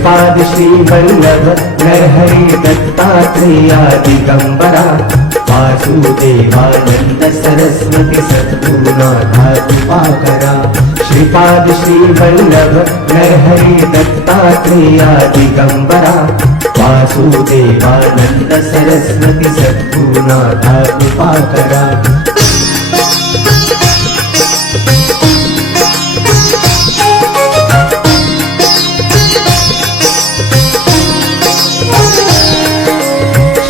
श्रीपाद श्री वल्लभ नरहरि दत्तात्रेया दिगंबरा वासुदेवानंद सरस्वती सद्गुरुनाथा कृपाकरा। श्रीपाद श्री वल्लभ नरहरि दत्तात्रेया दिगंबरा वासुदेवानंद सरस्वती सद्गुरुनाथा कृपाकरा।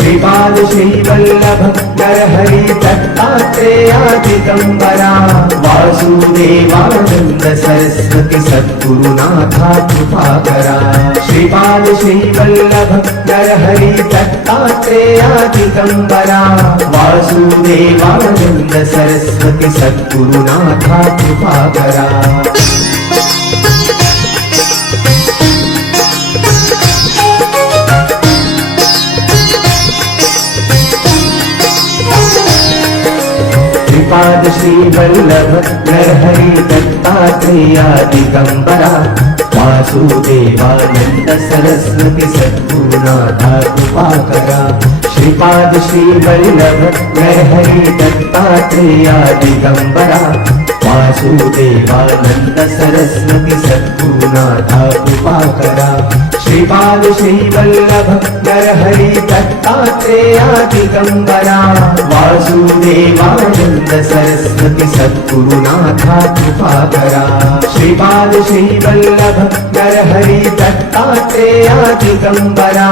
श्रीपाद श्री वल्लभ नरहरि दत्तात्रेया दिगंबरा वासुदेवानंद सरस्वती सद्गुरुनाथा कृपाकरा। श्रीपाद श्री वल्लभ नरहरि दत्तात्रेया दिगंबरा वासुदेवानंद सरस्वती सद्गुरुनाथा कृपाकरा। श्रीपाद श्री वल्लभ नरहरि दत्तात्रेया दिगंबरा वासुदेवानंद सरस्वती सद्गुरुनाथा कृपाकरा। श्रीपाद श्री वल्लभ नरहरि दत्तात्रेया दिगंबरा वासुदेवानंद सरस्वती सद्गुरुनाथा कृपाकरा। श्रीपाद श्री वल्लभ नरहरि दत्तात्रेया दिगंबरा वासुदेवानंद सरस्वती सद्गुरुनाथा कृपाकरा। श्रीपाद श्री वल्लभ नरहरि दत्तात्रेया दिगंबरा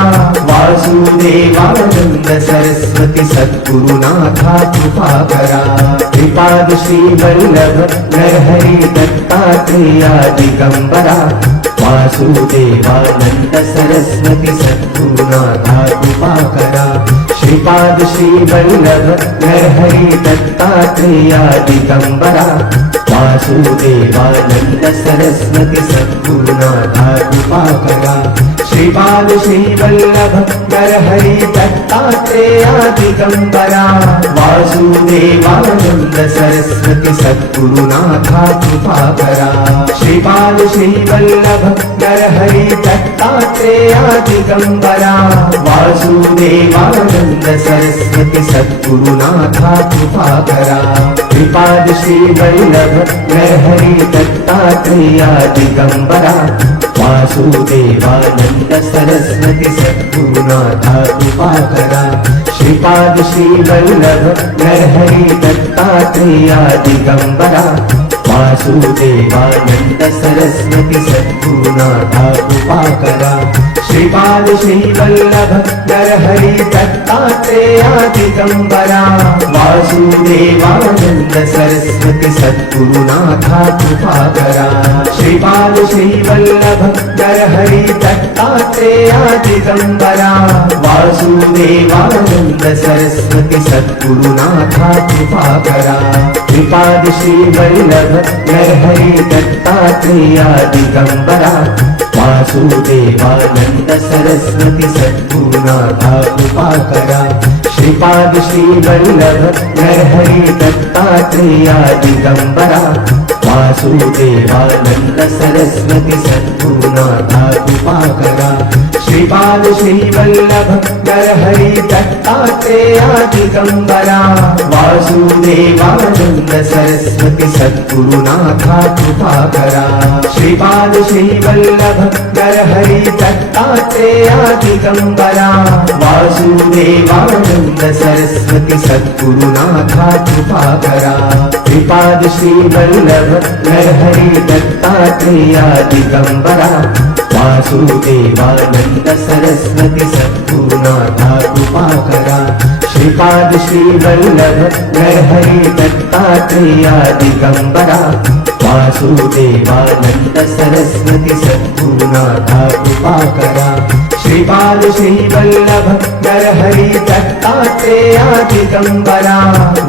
वासुदेवानंद सरस्वती सद्गुरुनाथा कृपाकरा। श्रीपाद श्री वल्लभ नरहरि दत्तात्रेया दिगंबरा वासुदेवानंद सरस्वती सद्गुरुनाथा कृपाकरा। श्रीपाद श्री वल्लभ नरहरि दत्तात्रेया दिगंबरा वासुदेवानंद सरस्वती सद्गुरुनाथा कृपाकरा। श्रीपाद श्री वल्लभ नरहरि दत्तात्रेया दिगंबरा वासुदेवानंद सरस्वती सद्गुरुनाथा कृपाकरा। श्रीपाद श्री वल्लभ नरहरि दत्तात्रेया दिगंबरा वासुदेवानंद सरस्वती सद्गुरुनाथा कृपाकरा। श्रीपाद श्री वल्लभ नरहरि दत्तात्रेया दिगंबरा वासुदेवानंद सरस्वती सद्गुरुनाथा कृपाकरा। श्रीपाद श्री वल्लभ नरहरि दत्तात्रेया दिगंबरा वासुदेवानंद सरस्वती सद्गुरुनाथा कृपाकरा। श्रीपाद श्री वल्लभ नरहरि दत्तात्रेया दिगंबरा वासुदेवानंद सरस्वती सद्गुरुनाथा कृपाकरा। श्रीपाद श्री वल्लभ नरहरि दत्तात्रेया दिगंबरा वासुदेवानंद सरस्वती सद्गुरुनाथा कृपाकरा। श्रीपाद श्री वल्लभ नरहरि दत्तात्रेया दिगंबरा वासुदेवानंद सरस्वती सद्गुरुनाथा कृपाकरा। श्रीपाद श्री वल्लभ नरहरि दत्तात्रेया दिगंबरा वासुदेवानंद सरस्वती सद्गुरुनाथा कृपाकरा। श्रीपाद श्री वल्लभ नरहरि दत्तात्रेया दिगंबरा वासुदेवानंद सरस्वती सद्गुरुनाथा कृपाकरा। श्रीपाद श्री वल्लभ नरहरि दत्तात्रेया दिगंबरा वासुदेवानंद सरस्वती सद्गुरुनाथा कृपाकरा। श्रीपाद श्री वल्लभ नरहरि दत्तात्रेया दिगंबरा वासुदेवानंद सरस्वती सद्गुरुनाथा कृपाकरा। श्रीपाद श्री वल्लभ नरहरि दत्तात्रेया दिगंबरा वासुदेवानंद सरस्वती सद्गुरुनाथा कृपाकरा। श्रीपाद श्री वल्लभ नरहरि दत्तात्रेया दिगंबरा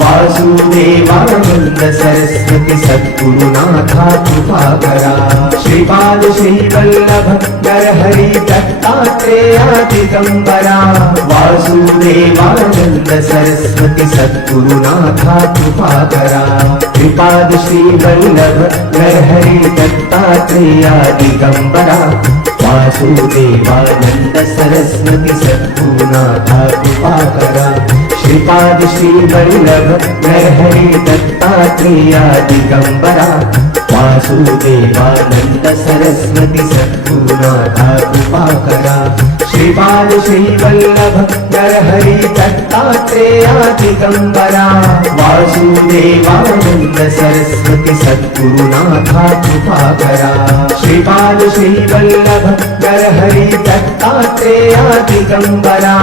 वासुदेवानंद सरस्वती सद्गुरुनाथा कृपाकरा। श्रीपाद श्री वल्लभ नरहरि दत्तात्रेया दिगंबरा वासुदेवानंद सरस्वती सद्गुरुनाथा कृपाकरा। श्रीपाद श्री वल्लभ नरहरि दत्तात्रेया दिगंबरा वासुदेवानंद सरस्वती सद्गुरुनाथा कृपाकरा श्रीपाद श्री वल्लभ नरहरि दत्तात्रेया दिगंबरा वासुदेवानंद सरस्वती सद्गुरुनाथा कृपाकरा श्रीपाद श्री वल्लभ नरहरि दत्तात्रेया दिगंबरा वासुदेवानंद सरस्वती सद्गुरुनाथा कृपाकरा श्रीपाद श्री वल्लभ नरहरि दत्तात्रेया दिगंबरा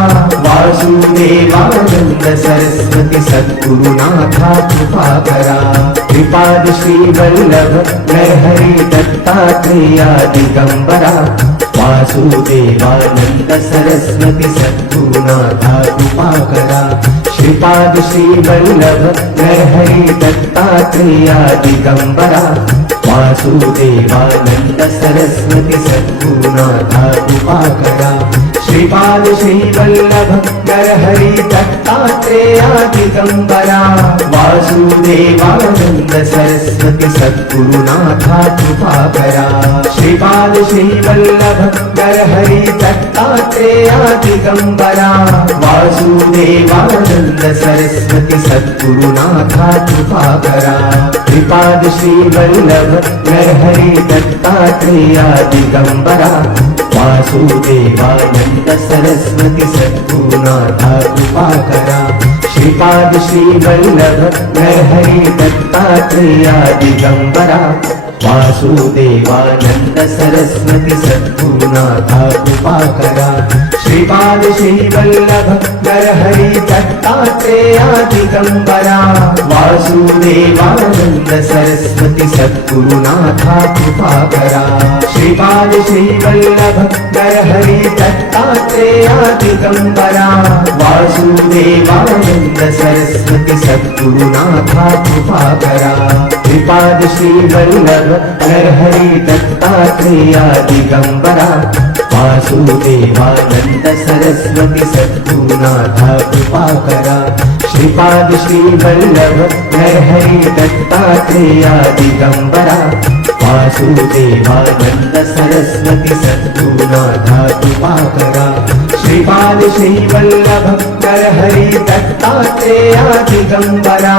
वासुदेवानंद सरस्वती सद्गुरुनाथा कृपाकरा श्रीपाद श्री वल्लभ नरहरि दत्तात्रेया दिगंबरा वासुदेवानंद सरस्वती सद्गुरुनाथा कृपाकरा श्रीपाद श्री वल्लभ नरहरि दत्तात्रेया दिगंबरा वासुदेवानंद सरस्वती सद्गुरुनाथा कृपाकरा श्रीपाद श्री वल्लभ नरहरि दत्तात्रेया दिगंबरा वासुदेवानंद सरस्वती सद्गुरुनाथा कृपाकरा श्रीपाद श्री वल्लभ नरहरि दत्तात्रेया दिगंबरा वासुदेवानंद सरस्वती सद्गुरुनाथा कृपाकरा श्रीपाद श्री वल्लभ नरहरि दत्तात्रेया दिगंबरा वासुदेवानंद सरस्वती सद्गुरुनाथा कृपाकरा श्रीपाद श्री वल्लभ नरहरि दत्तात्रेया दिगंबरा वासुदेवानंद सरस्वती सद्गुरुनाथा कृपाकरा श्रीपाद श्री वल्लभ नरहरि दत्तात्रेया दिगंबरा वासुदेवानंद सरस्वती सद्गुरुनाथा कृपाकरा श्रीपाद श्री वल्लभ नरहरि दत्तात्रेया दिगंबरा वासुदेवानंद सरस्वती सद्गुरुनाथा कृपाकरा श्रीपाद श्री वल्लभ नरहरि दत्तात्रेया दिगंबरा वासुदेवानंद सरस्वती सद्गुरुनाथा कृपाकरा श्रीपाद श्री वल्लभ नरहरि दत्तात्रेया दिगंबरा वासुदेवानंद सरस्वती सद्गुरुनाथा कृपाकरा श्रीपाद श्री वल्लभ नरहरि दत्तात्रेया दिगंबरा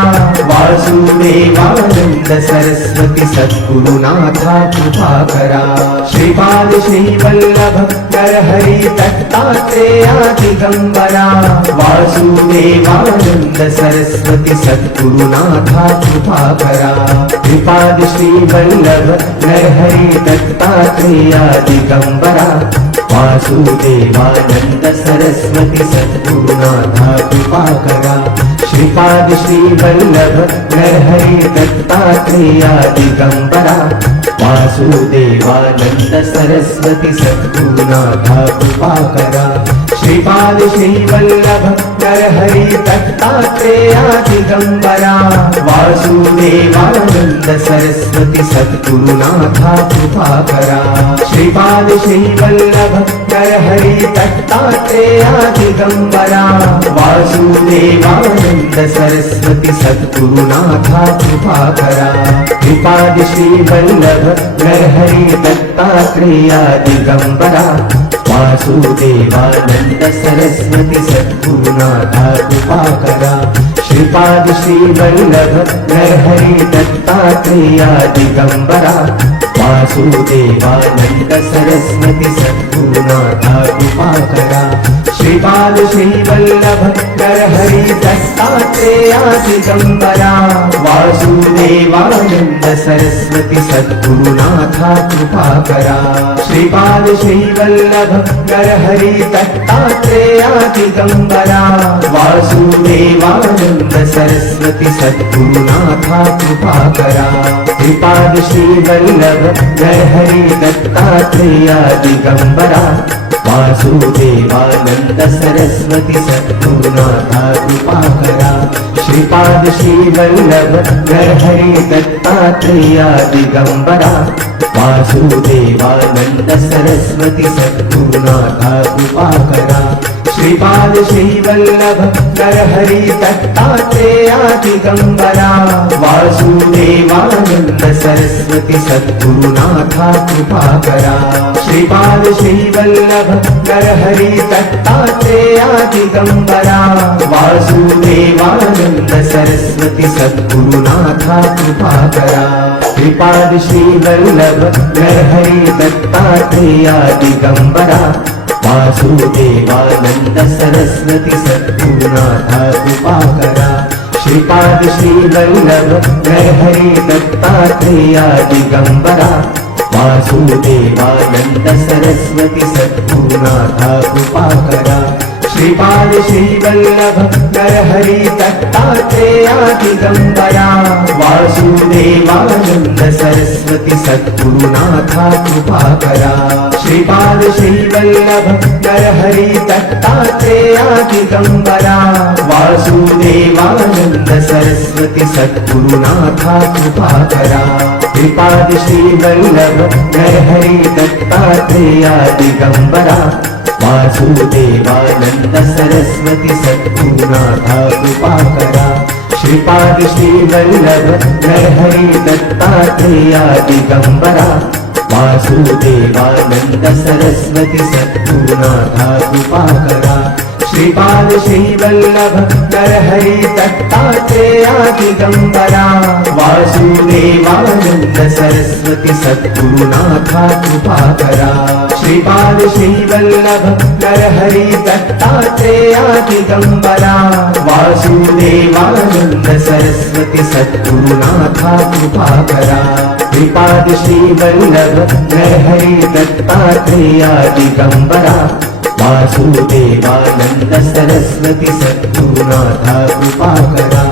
वासुदेवानंद सरस्वती सद्गुरुनाथा कृपाकरा श्रीपाद श्री वल्लभ नरहरि दत्तात्रेया दिगंबरा वासुदेवानंद सरस्वती सद्गुरुनाथा कृपाकरा श्रीपाद श्री वल्लभ नरहरि दत्तात्रेया दिगंबरा वासुदेवानंद सरस्वती सद्गुरुनाथा कृपाकरा श्रीपाद श्री वल्लभ नरहरि दत्तात्रेया दिगंबरा वासुदेवानंद सरस्वती सद्गुरुनाथा कृपाकरा श्रीपाद श्री वल्लभ नरहरि दत्तात्रेया दिगंबरा वासुदेवानंद सरस्वती सद्गुरुनाथा कृपाकरा श्रीपाद श्री वल्लभ नरहरि दत्तात्रेया दिगंबरा वासुदेवानंद सरस्वती सद्गुरुनाथा कृपाकरा श्रीपाद श्री वल्लभ नरहरि दत्तात्रेया दिगंबरा वासुदेवानंद सरस्वती सद्गुरुनाथा कृपाकरा श्रीपाद श्री वल्लभ नरहरि दत्तात्रेया दिगंबरा वासुदेवानंद सरस्वती सद्गुरुनाथा कृपाकरा श्रीपाद श्री वल्लभ नरहरि दत्तात्रेया दिगंबरा वासुदेवानंद सरस्वती सद्गुरुनाथा कृपाकरा श्रीपाद श्री वल्लभ नरहरि दत्तात्रेया दिगंबरा वासुदेवानंद सरस्वती सद्गुरुनाथा कृपाकरा श्रीपाद श्री वल्लभ नरहरि दत्तात्रेया दिगंबरा वासुदेवानंद सरस्वती सद्गुरुनाथा कृपाकरा श्रीपाद श्री वल्लभ नरहरि दत्तात्रेया दिगंबरा वासुदेवानंद सरस्वती सद्गुरुनाथा कृपाकरा श्रीपाद श्रीवल्लभ नरहरि दत्तात्रेया दिगंबरा वासुदेवानंद सरस्वती सद्गुरुनाथा कृपाकरा श्रीपाद श्रीवल्लभ नरहरि दत्तात्रेया दिगंबरा वासुदेवानंद सरस्वती सद्गुरुनाथा कृपाकरा श्रीपाद श्रीवल्लभ नरहरि दत्तात्रेया दिगंबरा वासुदेवानंद सरस्वती सद्गुरुनाथा कृपाकरा श्रीपाद श्रीवल्लभ नरहरि दत्तात्रेया दिगंबरा वासुदेवानंद सरस्वती सद्गुरुनाथा कृपाकरा श्रीपाद श्रीवल्लभ नरहरि दत्तात्रेया दिगंबरा वासुदेवानंद सरस्वती सद्गुरुनाथा कृपाकरा श्रीपाद श्रीवल्लभ नरहरि दत्तात्रेया दिगंबरा वासुदेवानंद सरस्वती सद्गुरुनाथा कृपाकरा श्रीपाद श्रीवल्लभ नरहरि दत्तात्रेया दिगंबरा वासुदेवानंद सरस्वती सद्गुरुनाथा कृपाकरा श्रीपाद श्रीवल्लभ नरहरि दत्तात्रेया दिगंबरा वासुदेवानंद सरस्वती सद्गुरुनाथा कृपाकरा श्रीपाद श्रीवल्लभ नरहरि दत्तात्रेया दिगंबरा वासुदेवानंद सरस्वती सद्गुरुनाथा कृपाकरा श्रीपाद श्रीवल्लभ नरहरि दत्तात्रेया दिगंबरा वासुदेवानंद सरस्वती सद्गुरुनाथा कृपाकरा श्रीपाद श्रीवल्लभ नरहरि दत्तात्रेया दिगंबरा वासुदेवानंद सरस्वती सद्गुरुनाथा कृपाकरा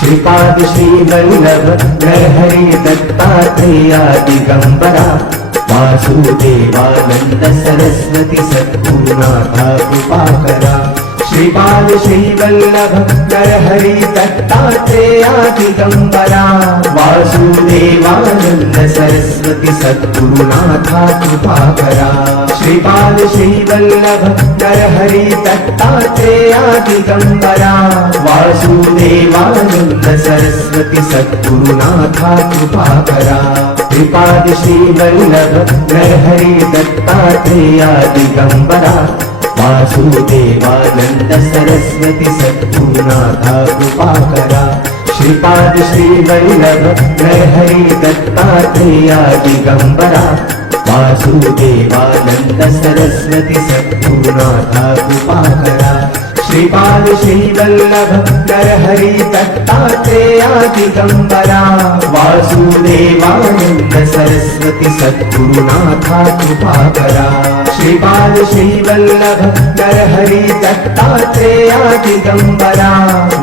श्रीपाद श्रीवल्लभ नरहरि दत्तात्रेया दिगंबरा वासुदेवानंद सरस्वती सद्गुरुनाथा कृपाकरा श्रीपाद श्रीवल्लभ नरहरि दत्तात्रेया दिगंबरा वासुदेवानंद सरस्वती सद्गुरुनाथा कृपाकरा श्रीपाद श्रीवल्लभ नरहरि दत्तात्रेया दिगंबरा वासुदेवानंद सरस्वती सद्गुरुनाथा कृपाकरा श्रीपाद श्रीवल्लभ नरहरि दत्तात्रेया दिगंबरा वासुदेवानंद सरस्वती सद्गुरुनाथा कृपाकरा श्रीपाद श्रीवल्लभ नरहरि दत्तात्रेया दिगंबरा वासुदेवानंद सरस्वती सद्गुरुनाथा कृपाकरा श्रीपाद श्रीवल्लभ नरहरि दत्तात्रेया दिगंबरा वासुदेवानंद सरस्वती सद्गुरुनाथा कृपाकरा श्रीपाद श्रीवल्लभ नरहरि दत्तात्रेया दिगंबरा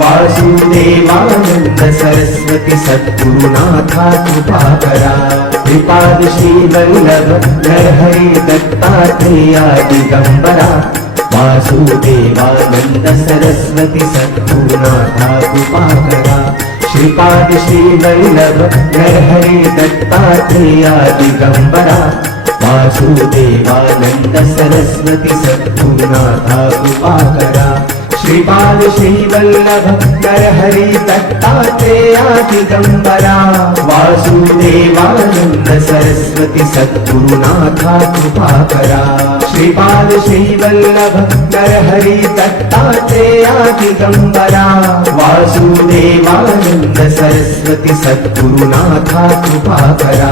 वासुदेवानंद सरस्वती सद्गुरुनाथा कृपाकरा श्रीपाद श्रीवल्लभ नरहरि दत्तात्रेया दिगंबरा वासुदेवानंद सरस्वती सद्गुरुनाथा कृपाकरा श्रीपाद श्रीवल्लभ नरहरि दत्तात्रेया दिगंबरा वासुदेवानंद सरस्वती सद्गुरुनाथा कृपाकरा श्रीपाद श्रीवल्लभ नरहरि दत्तात्रेया दिगंबरा वासुदेवानंद सरस्वती सद्गुरुनाथा कृपाकरा श्रीपाद श्रीवल्लभ नरहरि दत्तात्रेया दिगंबरा वासुदेवानंद सरस्वती सद्गुरुनाथा कृपाकरा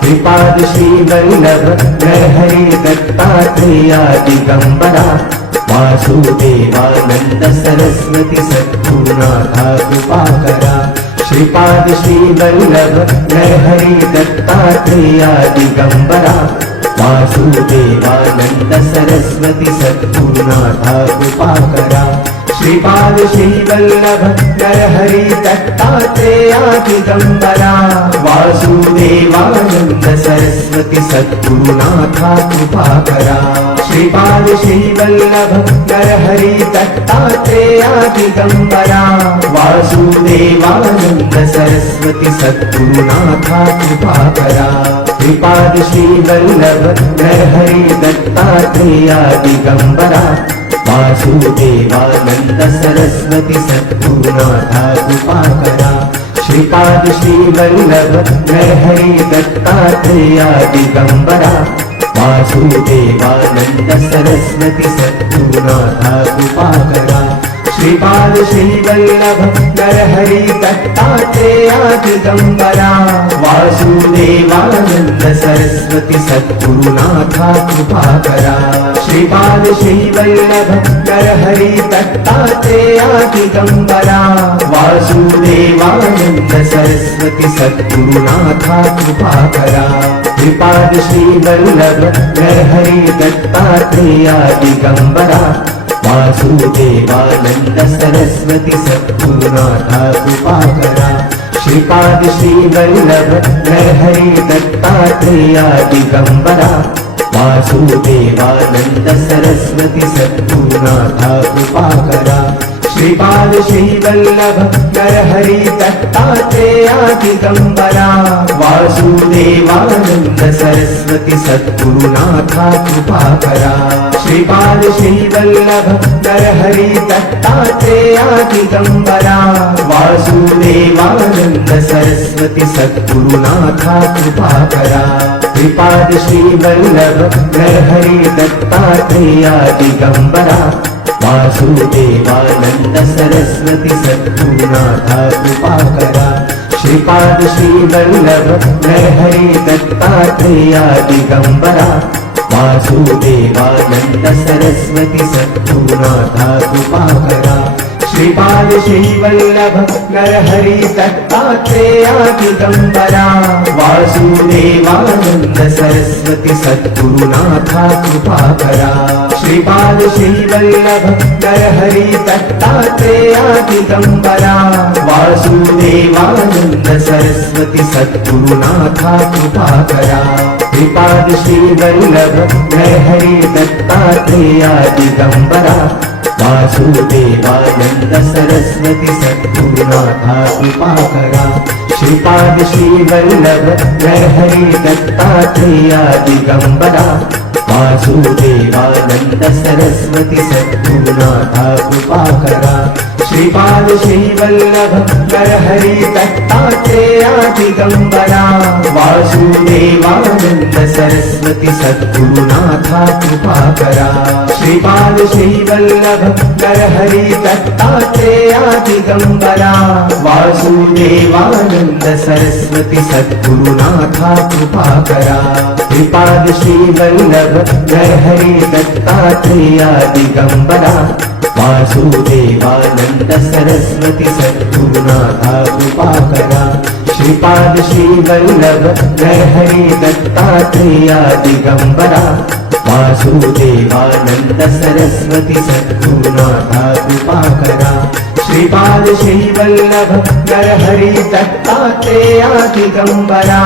श्रीपाद श्रीवल्लभ नरहरि दत्तात्रेया दिगंबरा वासुदेवानंद सरस्वती सद्गुरुनाथा कृपाकरा श्रीपाद श्रीवल्लभ नरहरि दत्तात्रेया दिगंबरा वासुदेवानंद सरस्वती सद्गुरुनाथा कृपाकरा श्रीपाद श्रीवल्लभ नरहरि दत्तात्रेया दिगंबरा वासुदेवानंद सरस्वती सद्गुरुनाथा कृपाकरा श्रीपाद श्रीवल्लभ नरहरि दत्तात्रेया दिगंबरा वासुदेवानंद सरस्वती सद्गुरुनाथा कृपाकरा श्रीपाद श्रीवल्लभ नरहरि दत्तात्रेया दिगंबरा वासुदेवानंद सरस्वती सद्गुरुनाथा कृपाकरा श्रीपाद श्रीवल्लभ नरहरि दत्तात्रेया दिगंबरा वासुदेवानंद सरस्वती सद्गुरुनाथा कृपाकरा श्रीपाद श्रीवल्लभ नरहरि दत्तात्रेया दिगंबरा वासुदेवानंद सरस्वती सद्गुरुनाथा कृपाकरा श्रीपाद श्रीवल्लभ नरहरि दत्तात्रेया दिगंबरा वासुदेवानंद सरस्वती सद्गुरुनाथा कृपाकरा श्रीपाद श्रीवल्लभ नरहरि दत्तात्रेया दिगंबरा वासुदेवानंद सरस्वती सद्गुरुनाथा कृपाकरा श्रीपाद श्रीवल्लभ नरहरि दत्तात्रेया दिगंबरा वासुदेवानंद सरस्वती सद्गुरुनाथा कृपाकरा श्रीपाद श्रीवल्लभ नरहरि दत्तात्रेया दिगंबरा वासुदेवानंद सरस्वती सद्गुरुनाथा कृपाकरा श्रीपाद श्रीवल्लभ नरहरि दत्तात्रेया दिगंबरा वासुदेवानंद सरस्वती सद्गुरुनाथा कृपाकरा श्रीपाद श्रीवल्लभ नरहरि दत्तात्रेया दिगंबरा वासुदेवानंद सरस्वती सद्गुरुनाथा कृपाकरा श्रीपाद श्रीवल्लभ नरहरि दत्तात्रेया दिगंबरा वासुदेवानंद सरस्वती सद्गुरुनाथा कृपाकरा श्रीपाद श्रीवल्लभ नरहरि दत्तात्रेया दिगंबरा वासुदेवानंद सरस्वती सद्गुरुनाथा कृपाकरा श्रीपाद श्रीवल्लभ नरहरि दत्तात्रेया दिगंबरा वासुदेवानंद सरस्वती सद्गुरुनाथा कृपाकरा श्रीपाद श्रीवल्लभ नरहरि दत्तात्रेया दिगंबरा वासुदेवानंद सरस्वती सद्गुरुनाथा कृपाकरा श्रीपाद श्रीवल्लभ नरहरि दत्तात्रेया दिगंबरा वासुदेवानंद सरस्वती सद्गुरुनाथा कृपाकरा श्रीपाद श्रीवल्लभ नरहरि दत्तात्रेया दिगंबरा वासुदेवानंद सरस्वती सद्गुरुनाथा कृपाकरा श्रीपाद श्रीवल्लभ नरहरि दत्तात्रेया दिगंबरा वासुदेवानंद सरस्वती सद्गुरुनाथा कृपाकरा श्रीपाद श्रीवल्लभ नरहरि दत्तात्रेया दिगंबरा वासुदेवानंद सरस्वती सद्गुरुनाथा कृपाकरा श्रीपाद श्रीवल्लभ नरहरि दत्तात्रेया दिगंबरा वासुदेवानंद सरस्वती सद्गुरुनाथा कृपाकरा श्रीपाद श्रीवल्लभ नरहरि दत्तात्रेया दिगंबरा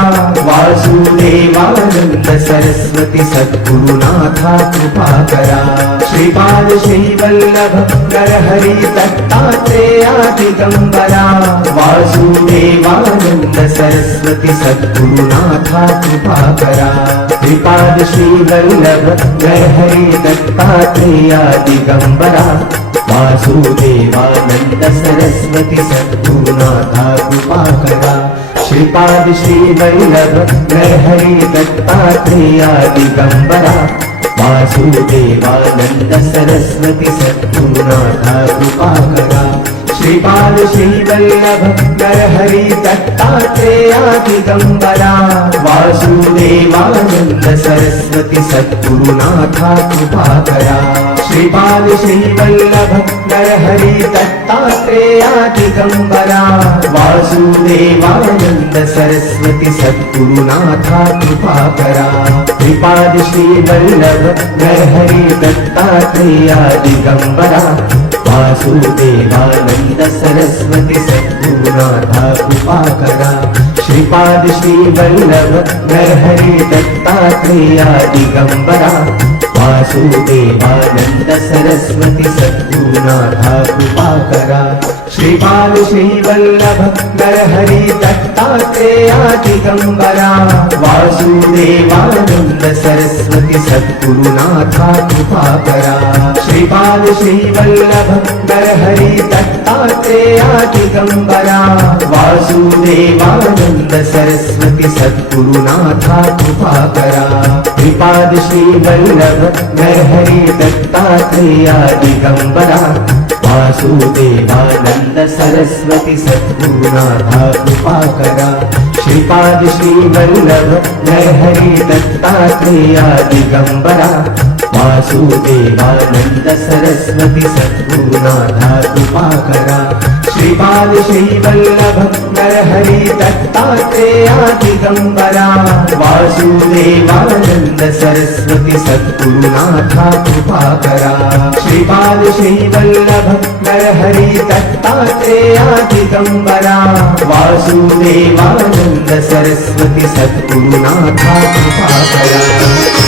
वासुदेवानंद सरस्वती सद्गुरुनाथा कृपाकरा श्रीपाद श्रीवल्लभ नरहरि दत्तात्रेया दिगंबरा वासुदेवानंद सरस्वती सद्गुरुनाथा कृपाकरा श्रीपाद श्रीवल्लभ नरहरि दत्तात्रेया दिगंबरा वासुदेवानंद सरस्वती सद्गुरुनाथा कृपाकरा श्रीपाद श्रीवल्लभ नरहरि दत्तात्रेया दिगंबरा वासुदेवानंद सरस्वती सद्गुरुनाथा कृपाकरा श्रीपाद श्रीवल्लभ नरहरि दत्तात्रेया दिगंबरा वासुदेवानंद सरस्वती सद्गुरुनाथा कृपाकरा श्रीपाद श्रीवल्लभ नरहरि दत्तात्रेया दिगंबरा वासुदेवानंद सरस्वती सद्गुरुनाथा कृपाकरा श्रीपाद श्रीवल्लभ नरहरि दत्तात्रेया दिगंबरा वासुदेवानंद सरस्वती सद्गुरुनाथा कृपाकरा श्रीपाद श्रीवल्लभ नरहरि दत्तात्रेया दिगंबरा वासुदेवानंद सरस्वती सद्गुरुनाथा कृपा करा श्रीपाद श्रीवल्लभ नरहरि दत्तात्रेया दिगंबरा वासुदेवानंद सरस्वती सद्गुरुनाथा कृपा करा श्रीपाद श्रीवल्लभ नरहरि दत्तात्रेया दिगंबरा वासुदेवानंद सरस्वती सद्गुरुनाथा कृपा करा श्रीपाद श्रीवल्लभ नरहरि दत्तात्रेया दिगंबरा वासुदेवानंद सरस्वती सद्गुरुनाथा कृपा करा श्रीपाद श्रीवल्लभ नरहरि दत्तात्रेया दिगंबरा वासुदेवानंद सरस्वती सद्गुरुनाथा कृपा करा श्रीपाद श्रीवल्लभ नरहरि दत्तात्रेया दिगंबरा वासुदेवानंद सरस्वती सद्गुरुनाथा कृपा करा श्रीपाद श्रीवल्लभ नरहरि दत्तात्रेया दिगंबरा वासुदेवानंद सरस्वती सद्गुरुनाथा कृपा करा